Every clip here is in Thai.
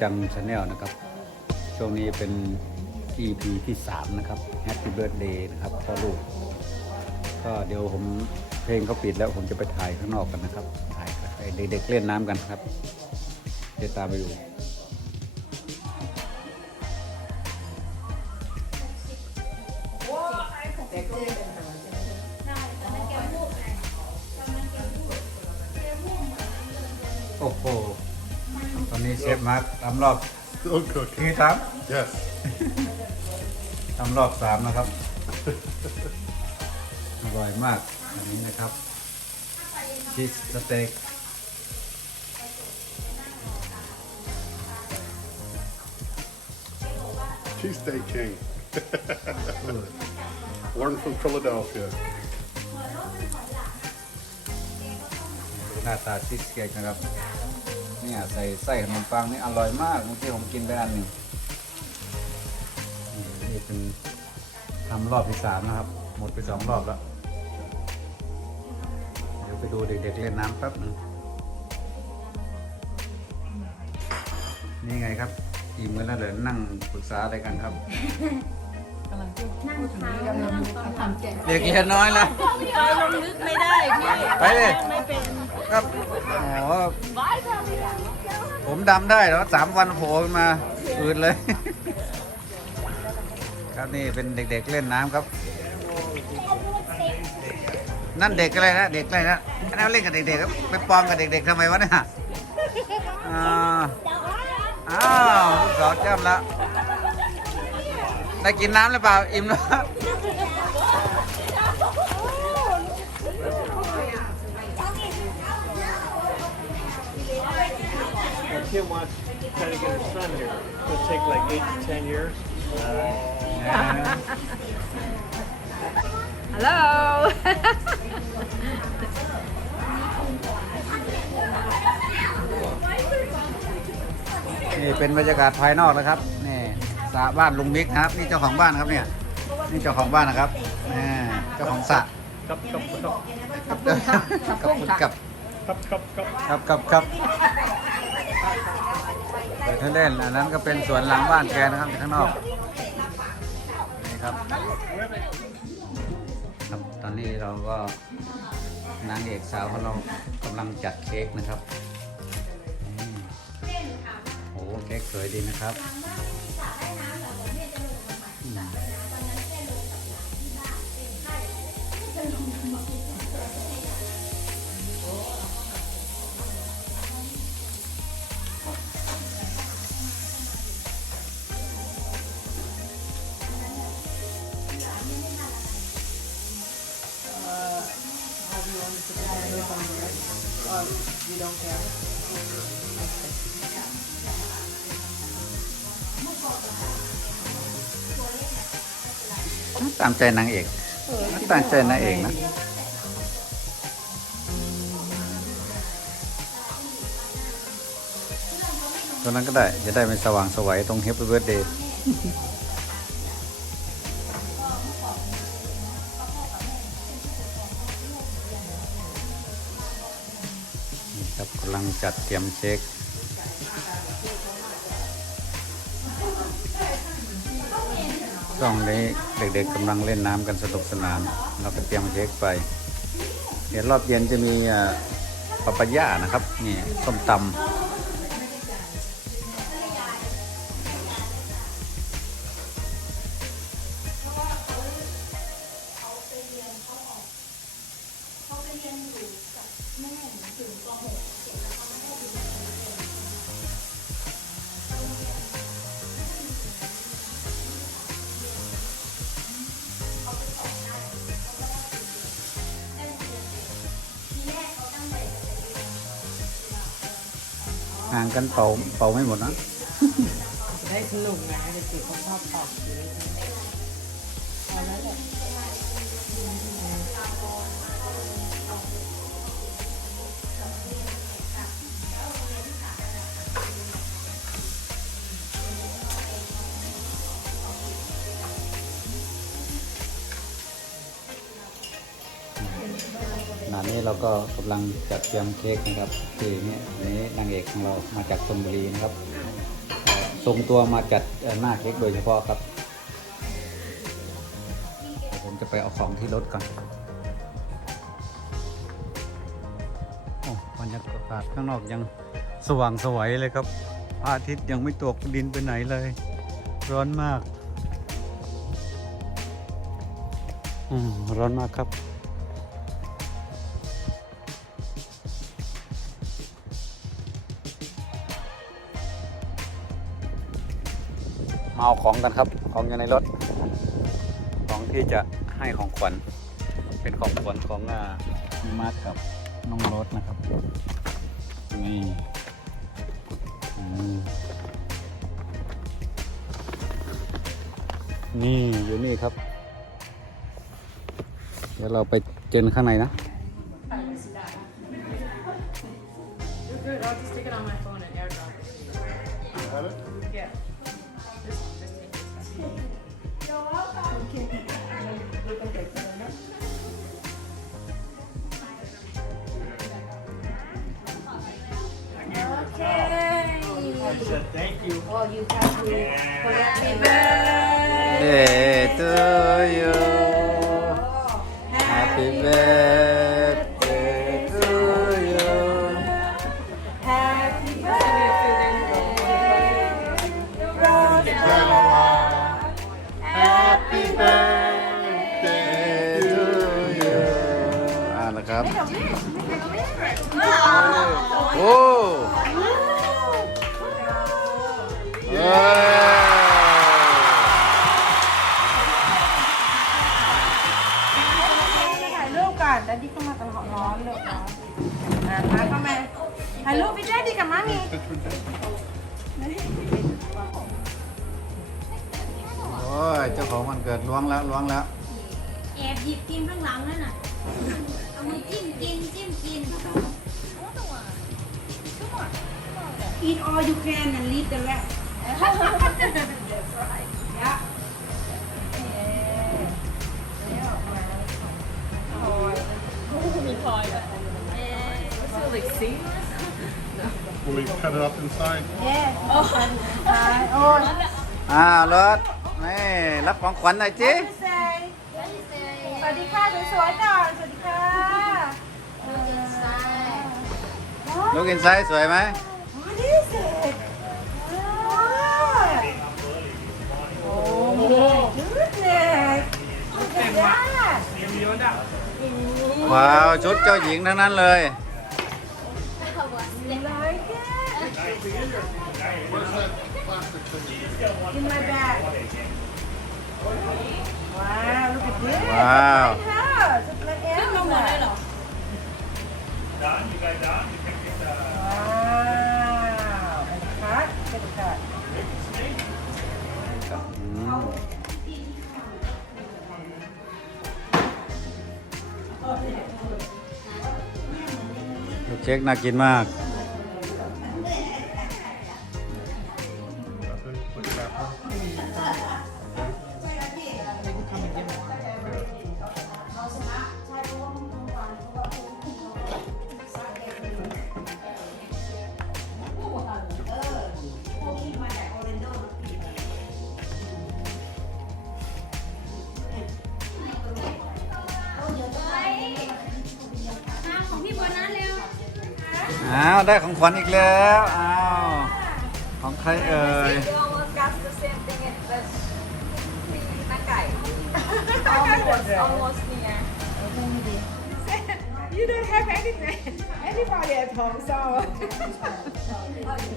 จังชาแนลนะครับ ช่วงนี้เป็น EP ที่ 3 นะครับ Happy Birthday นะครับพ่อลูก ก็เดี๋ยวผมเพลงเขาปิดแล้วผมจะไปถ่ายข้างนอกกันนะครับ ถ่ายเด็กๆเล่นน้ำกันครับ เดี๋ยวตามไปดู ทำรอบ Good cook. ที่สาม Yes. ทำรอบสามนะครับ อร่อยมากอันนี้นะครับชีสสเต็ก Cheesesteak King. Born from Philadelphia. หน้าตาชีสเค้กนะครับ เนี่ยใส่ไส้ขนมปังนี่อร่อยมากเมื่อกี้ผมกินไปอันหนึ่งนี่นี่เป็นทำรอบที่สามนะครับ หมดไปสองรอบแล้ว เดี๋ยวไปดูเด็กๆเล่นน้ำแป๊บหนึงนี่ไงครับอิ่มกันแล้วเดี๋ยวนั่งปรึกษาอะไรกันครับเด็กเล็กน้อยละไปลงลึกไม่ได้พี่ไปเลยไม่เป็นครับอ๋อ ผมดำได้แล้วสามวันโผล่มาอืดเลย ครับนี่เป็นเด็กๆเล่นน้ำครับ นั่นเด็กอะไรนะเด็กอะไรนะอันนั้นเล่นกับเด็กๆครับไปปอมกับเด็กๆทำไมวะเนี่ยอ่าอ้าวลูกสาวจ้ำแล้วได้กินน้ำหรือเปล่าอิ่มแล้ว Well, Kim wants trying to get her son here. It'll take like eight to ten years. ฮัลโหลนี่เป็นบรรยากาศภายนอกนะครับนี่สระบ้านลุงมิกนะครับ นี่เจ้าของบ้านครับเนี่ยนี่เจ้าของบ้านนะครับนี่เจ้าของสระ Cup, cup, cup, กับคุณกับ cup, cup, cup. ครับครับครับ เปิดให้เล่น อันนั้นก็เป็นสวนหลังบ้านแกนะครับอยู่ข้างนอกนี่ครับ ครับตอนนี้เราก็นางเอกสาวของเรากำลังจัดเค้กนะครับอืมโอ้เค้กสวยดีนะครับ ตามใจนางเอกตามใจนางเอกนะตัวนั้นก็ได้ จะได้ไม่สว่างสวัยตรง Happy Birthday จัดเตรียมเช็กช่องนี้เด็กๆกำลังเล่นน้ำกันสนุกสนาน เราก็เตรียมเช็กไป เดี๋ยวรอบเย็นจะมีอ่าปะปะยานะครับ นี่ส้มตำ ห่างกันเป่าเป่าไม่หมดนะ ได้สนุกนะเด็กๆเขาชอบตอบเยานี้นี้เราก็กำลังจัดเตรียมเค้กนะครับที่นี่อันนี้นางเอกของเรามาจากชลบุรีนะครับส่งตัวมาจัดหน้าเค้กโดยเฉพาะครับ ผมจะไปเอาของที่รถก่อนบรรยากาศข้างนอกยังสว่างสวยเลยครับพระอาทิตย์ยังไม่ตกดินไปไหนเลย ร้อนมาก อืมร้อนมากครับ มาเอาของกันครับ ของอยู่ในรถ ของที่จะให้ของขวัญ เป็นของขวัญของอ่ามาร์คกับน้องรถนะครับ นี่อืมนี่อยู่นี่ครับ เดี๋ยวเราไปเจนข้างในนะ You're good. I'll just stick it on my phone and airdrop it. You have it? Yeah. โอ้เอ้ยถ่ายรูปก่อนดัดดี้เข้ามาตลอดร้อนเลยร้อนอะมาเข้ามาถ่ายรูปพี่ดัดดี้กับมามีโอ้ย เจ้าของวันเกิดล้วงแล้วล้วงแล้ว แอบหยิบกินข้างหลังนั่นน่ะ เอามือจิ้มกินจิ้มกิน Eat all you can and leave the rest มีพลอยด้วย So like seamless. Will we cut it up inside? Yes โอ้ยอ้าวรถนี่รับของขวัญหน่อยจิเซส วัสดีค่ะสวยๆก่อนสวัสดีค่ะลูกอินไซด์สวยไหม What is it? Oh my goodness! Look at that! ว้าวชุดเจ้าหญิงทั้งนั้นเลย You like it? In my bag. Wow, look at this. ว้าว Look at her. Just like Elsa. Wow. And cut. Get the cut. อืมลูกเค้กน่ากินมาก มาของพี่โบนัสเร็วอ้าวได้ของขวัญอีกแล้วอ้าวของใครเอ่ย almost got the same thing as the Nakai. almost, almost near. You don't have anything, anybody at home, so. oh my gosh.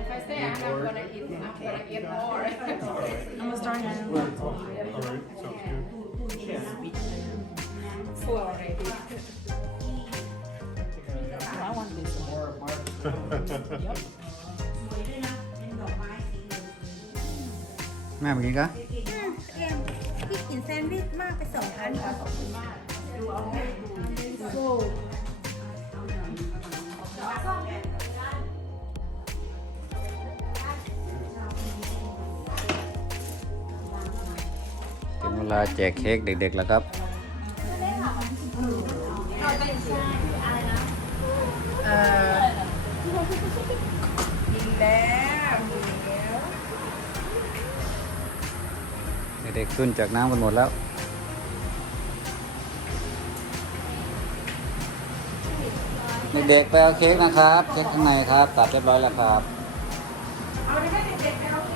If I stay, I'm not gonna eat. I'm gonna eat more. I'm gonna แม่เมื่อกี้ก็พี่กินแซนด์วิชมากไปสองอันถึงเวลาแจกเค้กเด็กๆแล้วครับ ด็กๆขึ้นจากน้ำกันหมดแล้วเด็กๆไปเอาเค้กนะครับ เค้กข้างในครับตัดเรียบร้อยแล้วครับ เอาได้เด็กๆไปเอาเค้ก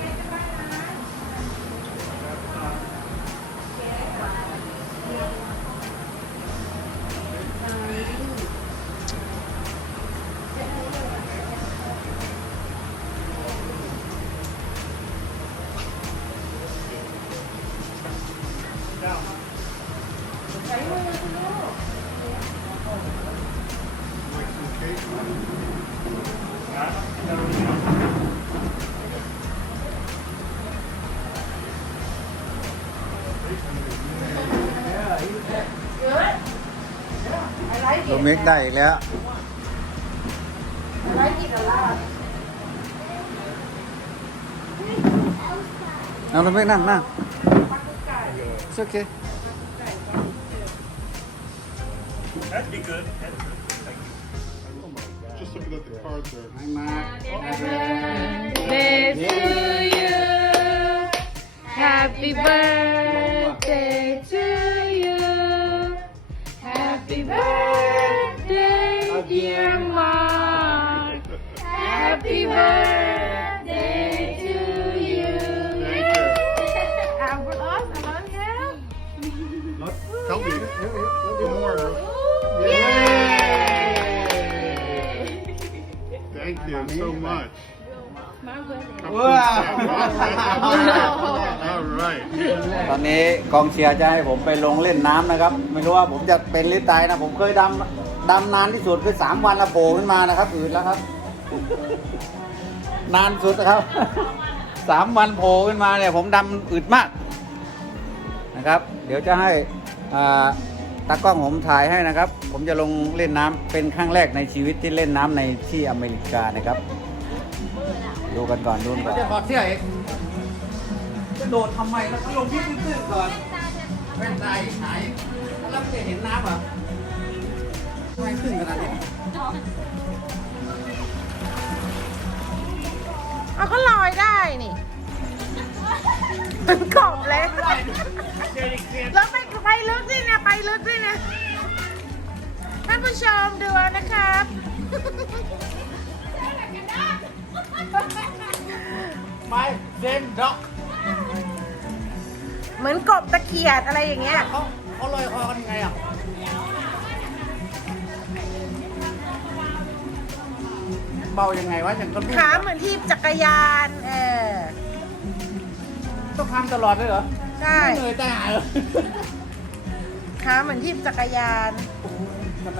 I like ลู it มิกได้อีกแล้ว I like it a lot เอาลูมิกนั่งนั่ง It's okay That'd be good. That'd be good. Thank you. Just looking at the card there. ให้มา Day to you Happy birthday to you Happy birthday dear Mark Happy birthday to you Thank you. And for us, I love you Help me. One more. Thank you so much. ตอนนี้กองเชียร์จะให้ผมไปลงเล่นน้ำนะครับ ไม่รู้ว่าผมจะเป็นหรือตายนะ ผมเคยดำดำนานที่สุดคือสามวันละโผล่ขึ้นมานะครับอืดแล้วครับ นานสุดนะครับ สามวันโผล่ขึ้นมาเนี่ย ผมดำอืดมากนะครับ เดี๋ยวจะให้อ่าตากล้องผมถ่ายให้นะครับ ผมจะลงเล่นน้ำเป็นครั้งแรกในชีวิตที่เล่นน้ำในที่อเมริกานะครับ ดูกันก่อนดูกันก่อนจะถอดเสื้อเองจะโดดทำไมแล้วก็ลงที่ตื้นๆก่อนแว่นตาหายแล้วจะเห็นน้ำเหรอทำไมขึ้นขนาดนี้เอาก็ลอยได้นี่เป็นกบเลยแล้วไปไปลึกด้วยนะไปลึกด้วยนะท่านผู้ชมดูเอานะครับ ไม่เซนด็อกเหมือนกบตะเขียดอะไรอย่างเงี้ย เขาเขาลอยคอกันยังไงอะเบายังไงวะอย่างก็ไม่ขาเหมือนที่จักรยาน เออ ต้องทำตลอดเลยเหรอใช่ไม่เหนื่อยใจหายเหรอขาเหมือนที่จักรยาน ทำไม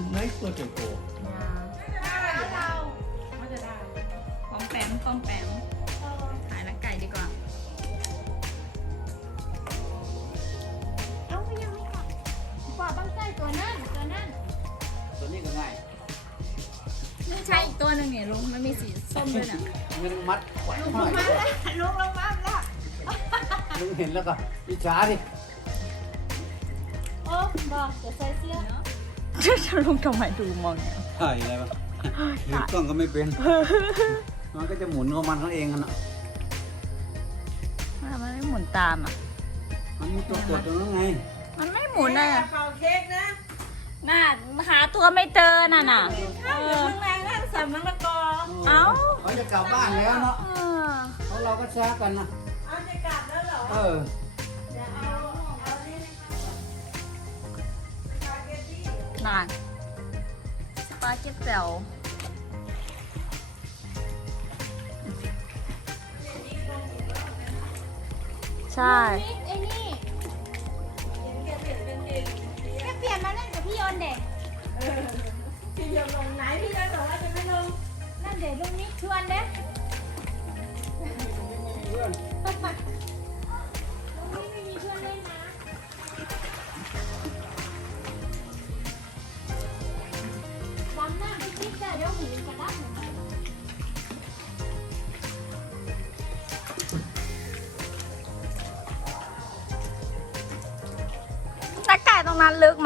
They're nice looking pool. ปอมแปมปอมแปมขายละไก่ดีกว่า เอ้าไม่ยังไม่กลับกว่าบ้างใกล้ตัวนั่นตัวนั่นตัวนี้ก็ง่ายไม่ใช่อีกตัวหนึ่งเนี่ยลุงมันมีสีส้มด้วยน่ะเงินมัดขวัญห้อยลุงลงมาแล้วลุงเห็นแล้วก็อิจฉาดิ โอ้บอกจะใส่เสื้อ จะลุงทำไมดูมองเนี่ยถ่ายอะไรวะถือกล้องก็ไม่เป็น มันก็จะหมุนของมันเขาเองกันนะมันไม่หมุนตามอะ มันมีตัวกดตรงนั้นไง มันไม่หมุนอะเป่าเค้กนะน่าหาตัวไม่เจอน่ะน่ะข้าวอยู่ข้างในนั่นสัมมะละกอเอ้าเขาจะกลับบ้านแล้วเนาะเออเพราะเราก็ช้ากันนะเอาจะกลับแล้วเหรอ เออ น่ะสปาเกตเตลใช่ ไอ้นี่แกเปลี่ยนมาเล่นกับพี่ยนเด็กพี่ยนลงไหนพี่ยนบอกว่าจะไม่ลงนั่นเด็กลุงนิดชวนเด้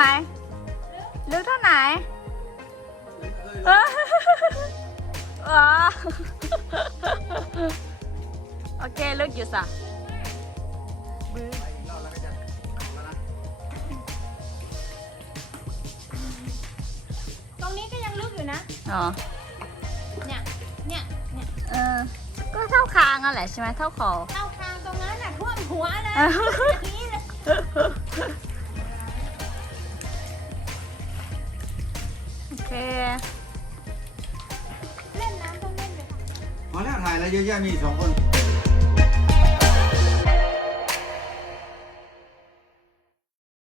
ไหมลึกเท่าไหนเออว้าโอเคลึกอยู่สะตรงนี้ก็ยังลึกอยู่นะ อ๋อ เนี่ย เนี่ย เนี่ย เออ ก็เท่าคางอะแหละใช่ไหมเท่าคอเต้าคางตรงนั้นน่ะท่วมหัวเลยอย่างนี้เลย เคเล่นน้ำต้องเล่นเลยค่ะมาแล้วถ่ายอะไรเยอะแยะมีสองคน